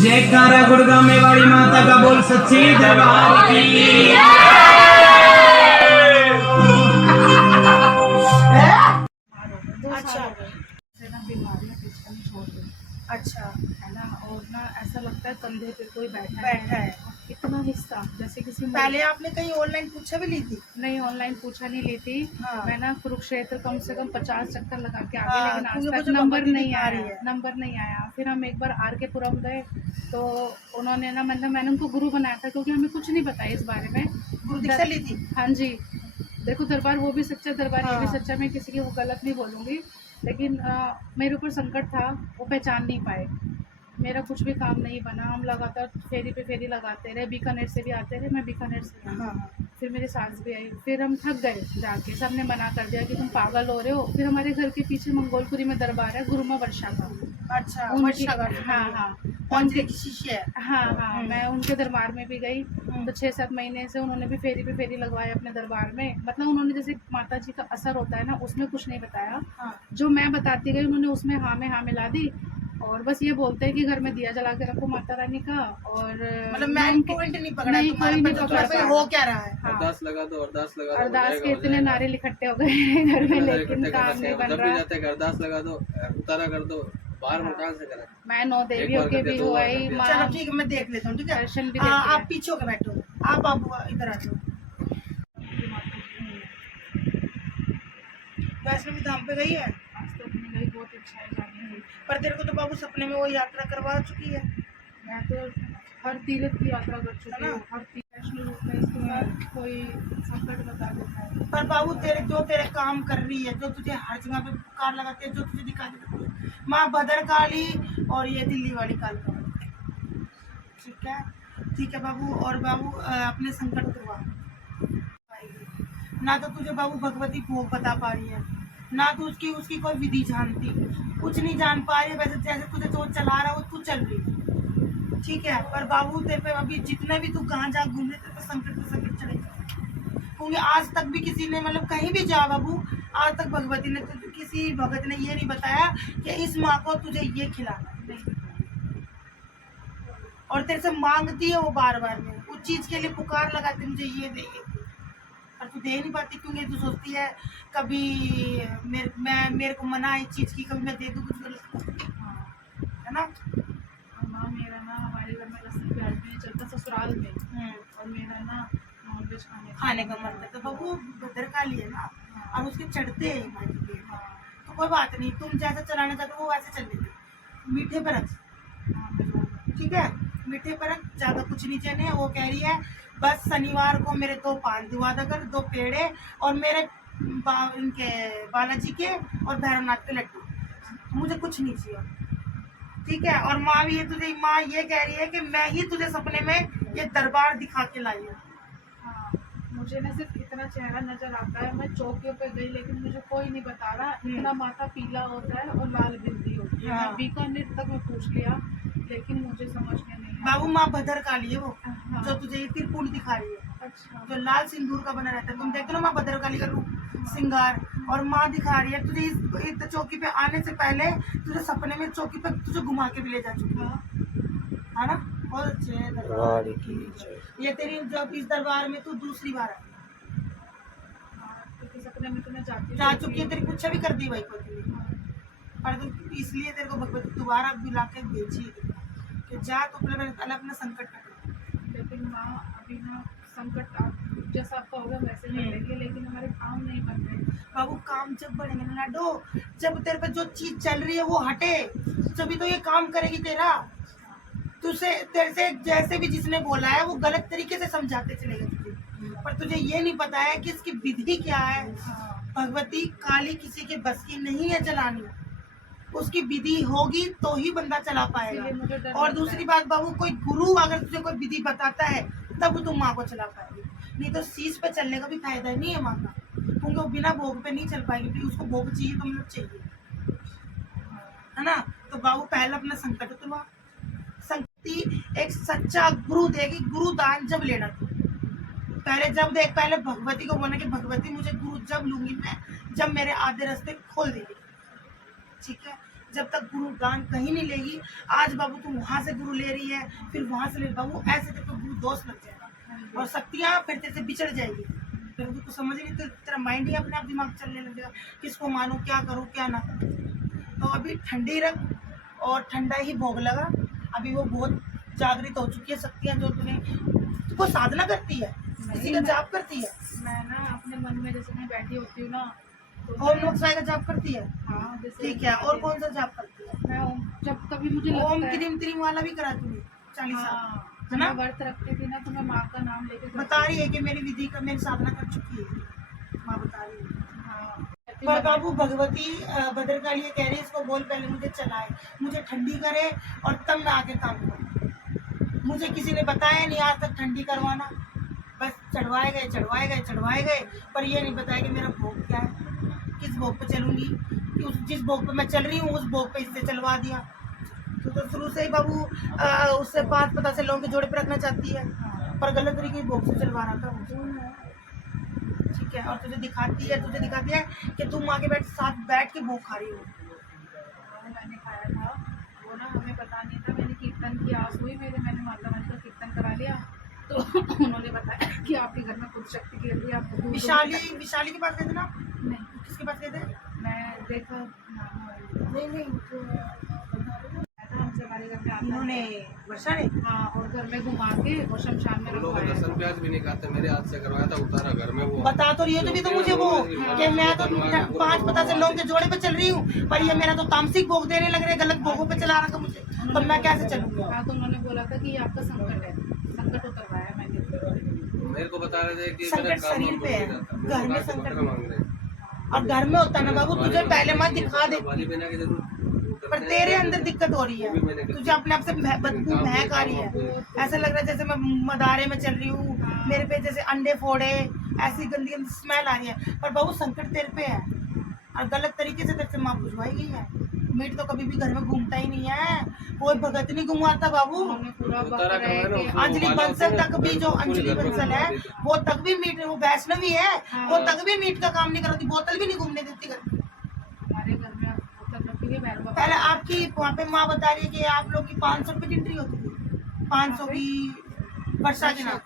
जयकारा गुड़गांव में वाली माता का बोल सच्ची दरबार की। अच्छा बीमारियाँ छोड़ दी। अच्छा है ना। और ना ऐसा लगता है कंधे पे कोई बैठा है इतना हिस्सा जैसे किसी। पहले आपने कहीं ऑनलाइन पूछा भी ली थी? नहीं, ऑनलाइन पूछा नहीं ली थी। हाँ। मैं ना कुरुक्षेत्र कम से कम 50 चक्कर लगा के आ गई। हाँ, लेकिन आज क्योंकि तक मुझे नंबर भगवती नहीं दिखा रही आया, है। नंबर नहीं आया। फिर हम एक बार आर के पुरम गए तो उन्होंने ना मैंने उनको गुरु बनाया था, क्योंकि हमें कुछ नहीं पता है इस बारे में। गुरु दीक्षा ली थी? हाँ जी। देखो दरबार वो भी सच्चा, दरबार ये भी हाँ। सच्चा। मैं किसी की वो गलत नहीं बोलूँगी, लेकिन मेरे ऊपर संकट था, वो पहचान नहीं पाए। मेरा कुछ भी काम नहीं बना। हम लगातार फेरी पे फेरी लगाते रहे। बीकानेर से भी आते रहे, मैं बीकानेर से आई। हाँ। फिर मेरी सास भी आई। फिर हम थक गए जाके, सब ने मना कर दिया कि तुम पागल हो रहे हो। फिर हमारे घर के पीछे मंगोलपुरी में दरबार है, गुरुमा वर्षा का। अच्छा, उनकी, वर्षा का? हाँ, उनके शिष्य है? हाँ, मैं उनके दरबार में भी गई। तो 6-7 महीने से उन्होंने भी फेरी पे फेरी लगवाए अपने दरबार में। मतलब उन्होंने जैसे माता जी का असर होता है ना, उसमें कुछ नहीं बताया। हाँ। जो मैं बताती गई उन्होंने उसमें हाँ में हाँ मिला दी। और बस ये बोलते हैं कि घर में दिया जला के रखो माता रानी का। और मतलब मैं पॉइंट नहीं पकड़ा नहीं, तुम्हारा, कोई नहीं पर पकड़ा तुम्हारे पे हो क्या रहा है? हाँ। अरदास लगा दो, अरदास लगा दो। अरदास के इतने नारे इकट्ठे हो गए हैं घर में, लेकिन काम नहीं बन जब भी रहा। जाते हैं अरदास लगा दो, उतारा कर दो। बाहर में कहाँ से करें? मैं 9 देवियों के भी हुआ ही। चलो ठीक है, मैं देख लेता हूँ। ठीक है, दर्शन भी आप पीछे होकर बैठो। आप इधर आ जाओ। वैष्णवी धाम पे गई है? आज तो अपनी गई, बहुत इच्छा है जाने की। पर तेरे को तो बाबू सपने में वो यात्रा करवा चुकी है। मैं तो हर तीर्थ की यात्रा कर चुकी हूँ। हर तीर्थ वैष्णो रूप में इसके बाद कोई संकट बता देता है। पर बाबू तेरे काम कर रही है, जो तुझे हर जगह पे पुकार लगाती है, जो तुझे दिखा देती है, माँ भद्रकाली और ये दिल्ली वाली काली। ठीक है बाबू। और बाबू अपने संकट उतरवा। ना तो तुझे बाबू भगवती भोग बता पा रही है, ना तो उसकी कोई विधि जानती, कुछ नहीं जान पा रही है। वैसे जैसे तुझे जो चला रहा है वो तू चल रही है। ठीक है, पर बाबू तेरे पे अभी जितने भी तू कहाँ जा घूमने, तेरे पे संकट चढ़े। क्योंकि आज तक भी किसी ने, मतलब कहीं भी जा बाबू, आज तक भगवती ने, किसी भगत ने ये नहीं बताया कि इस माँ को तुझे ये खिलाना नहीं। और तेरे से मांगती है वो बार बार में, उस चीज के लिए पुकार लगाती, मुझे ये दे, और तू दे नहीं पाती। क्योंकि तू सोचती है कभी मेरे को मना इस चीज की, कभी मैं दे दूँ कुछ गलत, है ना। माँ मेरा ना हमारे घर में लस्सी प्याज नहीं चलता ससुराल में, और मेरा ना नॉनवेज खाने का मन है। तो बाबू भद्रकाली है ना, और उसके चढ़ते हैं माँ जी के। तो कोई बात नहीं, तुम जैसा चलाना चाहते हो वो वैसे चल लेते। मीठे पर रख, ठीक है, मीठे पर रख, ज्यादा कुछ नहीं चाहिए। वो कह रही है बस शनिवार को मेरे 2 पान दिवादा कर, 2 पेड़े, और मेरे इनके बालाजी के और भैरवनाथ के लड्डू, मुझे कुछ नहीं चाहिए। ठीक है। और माँ भी माँ ये कह रही है कि मैं ही तुझे सपने में ये दरबार दिखा के लाई हूँ। हाँ, मुझे ना सिर्फ इतना चेहरा नजर आता है। मैं चौकियों पे गई लेकिन मुझे कोई नहीं बता रहा। इतना माथा पीला होता है और लाल बिंदी होती है। मैं बीकानेर तक मैं पूछ लिया, लेकिन मुझे समझ में नहीं आया। बाबू माँ भद्रकाली है वो। हाँ। जो तुझे त्रिपुल दिखा रही है। अच्छा। जो लाल सिंदूर का बना रहता है, तुम देखते हो ना माँ भद्रकाली का रूप श्रृंगार, और माँ दिखा रही है तुझे इस चौकी पे आने से पहले। तुझे सपने में चौकी पे तुझे घुमा के भी ले जा चुकी है ना। बहुत अच्छे है दरबार की। ये तेरी जब इस दरबार में तू दूसरी बार आई, सपने में तो मैं जा चुकी है, तेरी पूछा भी कर दी भाई को, पर इसलिए तेरे को भगवती दोबारा बुला के भेजी कि जा तो पहले अपना संकट कट। लेकिन माँ अभी ना संकट जैसा आपका होगा वैसे लड़ेंगे, लेकिन हमारे काम नहीं बन रहे। बाबू काम जब बढ़ेंगे ना लाडो, जब तेरे पे जो चीज चल रही है वो हटे, तभी तो ये काम करेगी तेरा। तेरे से जैसे भी जिसने बोला है वो गलत तरीके से समझाते चलेगा तुझे, पर तुझे ये नहीं पता है कि इसकी विधि क्या है। भगवती काली किसी के बस की नहीं है चलानी, उसकी विधि होगी तो ही बंदा चला पाएगा। और दूसरी बात बाबू, कोई गुरु अगर तुझे कोई विधि बताता है तब तुम माँ को चला पाएगी, नहीं तो शीश पे चलने का भी फायदा नहीं है माँ का, क्योंकि वो बिना भोग पे नहीं चल पाएगी। फिर उसको भोग चाहिए तो मतलब चाहिए, है ना। तो बाबू पहले अपना संकट उतरवा। शक्ति एक सच्चा गुरु देगी, गुरु दान जब लेना तू पहले भगवती को बोलना कि भगवती मुझे गुरु जब लूंगी मैं, जब मेरे आधे रास्ते खोल देगी। ठीक है, जब तक गुरु ज्ञान कहीं नहीं लेगी। आज बाबू तुम वहां से गुरु ले रही है, फिर वहां से ले बाबू, ऐसे तेरे को गुरु दोष लग जाएगा और शक्तियां फिर तेरे से बिछड़ जाएगी। फिर तुमको समझ नहीं, तो तेरा माइंड ही अपने आप दिमाग चलने लग जाएगा, किसको मानो, क्या करूँ क्या ना करूँ। तो अभी ठंडी रख और ठंडा ही भोग लगा। अभी वो बहुत जागृत हो चुकी है शक्तियां, जो तुमको साधना करती है, किसी का जाप करती है, मैं ना अपने मन में जैसे मैं बैठी होती हूँ ना, तो ओम नमः शिवाय का जाप करती है। हाँ जैसे ठीक है, और कौन सा जाप करती है? मैं जब कभी मुझे ओम लगता है, क्रीम क्रीम वाला भी करा तूने 40 साल, हाँ, है ना? मैं व्रत रखती थी ना, तो मैं माँ का नाम लेके बता रही है कि मेरी विधि का मेरी साधना कर चुकी है, माँ बता रही है। हाँ पर बाबू भगवती भद्रकाली ये कह रही है, इसको बोल पहले मुझे चलाए, मुझे ठंडी करे और तब मैं आके काम करूँ। मुझे किसी ने बताया नहीं आज तक ठंडी करवाना, बस चढ़वाए गए, पर ये नहीं बताया कि मेरा भोग क्या है, किस भोग पे चलूंगी, कि जिस भोग पे मैं चल रही हूँ उस भोग पे इससे चलवा दिया। तो शुरू से ही बाबू उससे बात पता से लोगों के जोड़े पे रखना चाहती है, पर गलत तरीके के भोग से चलवा रहा था वो। ठीक है, और तुझे दिखाती है कि तुम आगे साथ बैठ के भोग खा रही हो। मैंने खाया था वो ना, हमें पता नहीं था। मैंने कीर्तन की आस हुई मेरे, मैंने माता रानी का कीर्तन करा लिया, तो उन्होंने बताया कि आपके घर में कुछ शक्ति गिर रही है, आप दूर विशाली के पास गए थे ना? नहीं, किसके पास गए थे? मैं देखा नहीं हमसे हमारे घर में आता इन्होंने है। वर्षा ने। हाँ, और घर में घुमा के वो शमशान में हम लोग रखवाया दर्शन प्याज भी नहीं खाते, मेरे हाथ से करवाया था, उतारा घर में वो। बता तो रही हो तभी तो मुझे वो कि मैं तो 5 पता से लोगों के जोड़े पे चल रही हूँ, पर ये मेरा तो तामसिक भोग देने लग रहे, गलत भोगों पे चला रहा था मुझे, तो मैं कैसे चलूंगा? हाँ, तो उन्होंने बोला था कि ये आपका संकट है, संकट उतरवाया मैंने। मेरे को बता रहे थे कि संकट मेरा काम शरीर पे है, घर में संकट संकट मांग रहे हैं। और घर में होता ना बाबू, तुझे पहले मत दिखा दे, वाली बना के जरूर, पर तेरे अंदर दिक्कत हो रही है, तुझे अपने आप से बदबू महक आ रही है, ऐसा लग रहा है जैसे मैं मदारे में चल रही हूँ, मेरे पे जैसे अंडे फोड़े, ऐसी गंदी गंदी स्मेल आ रही है। पर बाबू संकट तेरे पे है और गलत तरीके से तेरे से माँ बुझवाई गई है। मीट तो कभी भी घर में घूमता ही नहीं है, कोई भगत नहीं घुमाता बाबू। उन्होंने पूरा उतारा करवाया ना, उसको अंजलि माला बंसल उसको तक भी, जो पूरे अंजलि घर में बंसल है घुमा देती। वो तक भी मीट, वो वैष्णवी है, वो तक भी मीट का काम नहीं कराती, बोतल भी नहीं घूमने देती घर में। हमारे घर में बोतल रखी है भैरव पहले आपकी वहाँ पे माँ बता रही है कि आप लोग की 500 रुपए की एंट्री होती थी, 500 की वर्षा के नाम।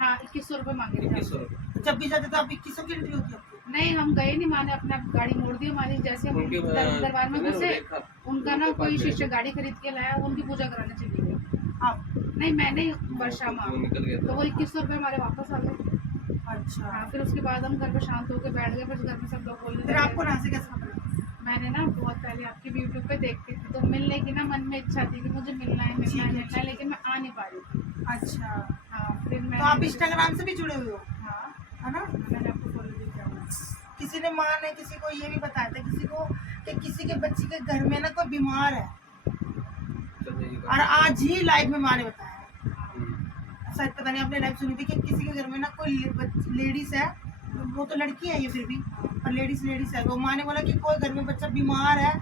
हाँ, 2100 रुपये मांगे थे। 2100 रुपये। जब भी जाते तो आप 2100 की एंट्री होती है आपकी। नहीं, हम गए नहीं, माने अपना गाड़ी मोड़ दी हमारी। जैसे हम उनके दरबार में मैंने घुसे, देखा, उनका ना उनके कोई पास शिष्य गाड़ी खरीद के लाया, वो उनकी पूजा कराने चली गई। आप नहीं, मैंने वर्षा माँ, वो निकल गया तो था। वो 2100 रुपये हमारे वापस आ गए। अच्छा, हाँ, फिर उसके बाद हम घर पे शांत होकर बैठ गए। फिर घर में सब लोग बोलने फिर लगे। आपको यहाँ से कैसे पता? मैंने ना बहुत पहले आपकी यूट्यूब पे देखती थी, तो मिलने की ना मन में इच्छा थी कि मुझे मिलना है, लेकिन मैं आ नहीं पा रही थी। अच्छा, हाँ, फिर तो आप मैं इंस्टाग्राम से भी जुड़े हुए हो, हाँ, है ना? मैंने आपको फॉलो भी किया हुआ। किसी ने माँ ने किसी को ये भी बताया था किसी को कि किसी के बच्चे के घर में ना कोई बीमार है, चल जाइएगा। और आज ही लाइव में माँ ने बताया है, हाँ, शायद पता नहीं आपने लाइव सुनी थी कि किसी के घर में ना कोई लेडीज है, वो तो लड़की है ये फिर भी, पर लेडीज है, वो माँ ने बोला कि कोई घर में बच्चा बीमार है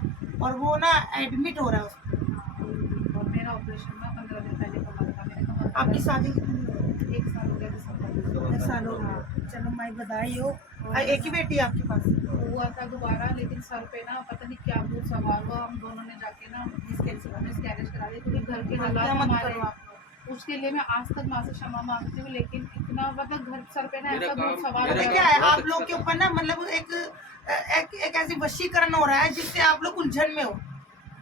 और वो ना एडमिट हो रहा है उसको। और मेरा ऑपरेशन ना 15 दिन पहले कमर था, मेरे कमर का आपकी शादी कितनी हुई? 1 साल हो गया दिसंबर में। 10 साल हो गए। चलो माई बधाई हो। एक ही बेटी है आपके पास? हुआ था दोबारा, लेकिन सर पे ना पता नहीं क्या भूत सवार हुआ। हम दोनों ने जाके ना मिसकैरेज करा दिया, क्योंकि घर के हालात क्या मत हमारे। करो आप। उसके लिए मैं आज तक माँ से क्षमा मांगती हूँ, लेकिन इतना मतलब घर सर पे ना मेरा ऐसा भूत काम- सवार पता मेरा हो क्या गया। है, बहुत आप अच्छा लोग के था। ऊपर ना मतलब एक ऐसी वशीकरण हो रहा है जिससे आप लोग उलझन में हो,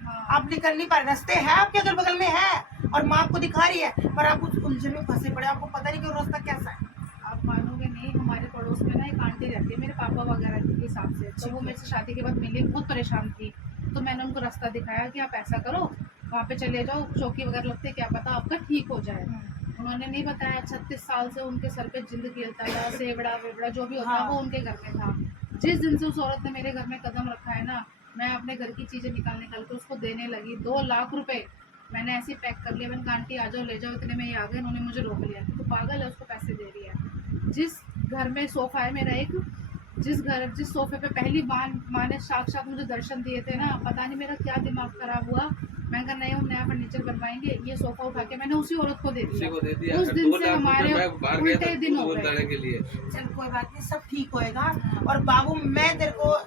हाँ, आप निकल नहीं पा रहे। रास्ते हैं आपके अगल बगल में है और माँ आपको दिखा रही है, पर आप उस उलझन में फंसे पड़े, आपको पता नहीं कि वो रास्ता कैसा है। आप मानोगे नहीं, हमारे पड़ोस में ना एक आंटी रहती है मेरे पापा वगैरह के हिसाब से। तो वो मेरे से शादी के बाद मिली, बहुत परेशान थी, तो मैंने उनको रास्ता दिखाया कि आप ऐसा करो, वहाँ पे चले जाओ, चौकी वगैरह लगते, क्या पता आपका ठीक हो जाए। उन्होंने नहीं बताया, 36 साल से उनके सर पे जिंद खेलता था, सेवड़ा वेवड़ा जो भी होता है हाँ। वो उनके घर में था। जिस दिन से उस औरत ने मेरे घर में कदम रखा है ना, मैं अपने घर की चीज़ें निकाल के उसको देने लगी। 2 लाख रुपए मैंने ऐसे ही पैक कर लिया। मैंने कहा आंटी आ जाओ, ले जाओ, इतने में ही आ गए। उन्होंने मुझे रोक लिया, तो पागल है, उसको पैसे दे रही है। जिस घर में सोफ़ा है मेरा एक, जिस सोफे पे पहली बार माँ ने साक्षात मुझे दर्शन दिए थे ना, पता नहीं मेरा क्या दिमाग खराब हुआ। मैं कहा नहीं, हम नया फर्नीचर बनवाएंगे, ये सोफा उठा के मैंने उसी औरत को दे उसी को दे दिया। दिया। उस दिन 2 से लाख हमारे रुपए मैं बाहर गया उल्टे था दिन हो दूध गए। लाने के लिए। चल कोई बात नहीं, सब ठीक होएगा। और बाबू मैं तेरे को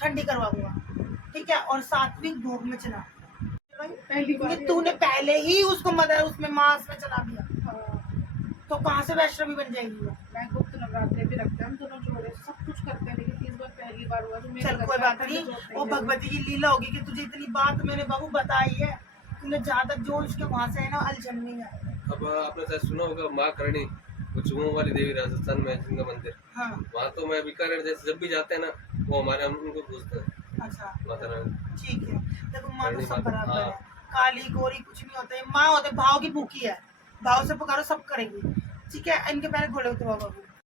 ठंडी करवाऊंगा, ठीक है, और सात्विक भोग में चला। पहली बार क्योंकि तूने पहले ही उसको मदर उसमें मांस में चला दिया, हाँ, तो कहाँ से वैष्णवी बन जाएगी वो? मैं गुप्त नवरात्रे भी रखते हैं हम दोनों जोड़े, सब कुछ करते हैं, लेकिन इस बार पहली बार हुआ तो मेरे चल घर कोई पे बात आकर नहीं, मैं जोड़ते वो हैं। भगवती की लीला होगी कि तुझे इतनी बात मैंने बाबू बताई है, तूने जहाँ तक जो उसके वहां से है ना अलझन नहीं आएगा। अब आपने शायद सुना होगा माँ करणी, वो चुमो वाली देवी राजस्थान में है जिनका मंदिर, हाँ वहाँ तो मैं बीकानेर जैसे जब भी जाते हैं ना, वो हमारे हम उनको पूछते हैं अच्छा माता रानी। ठीक है, देखो माँ तो करणी सब माता, बराबर हाँ। है, काली गोरी कुछ नहीं होता है, माँ होते भाव की भूखी है, भाव से पुकारो सब करेगी। ठीक है, इनके पहले घोड़े उतरवाओ बाबू।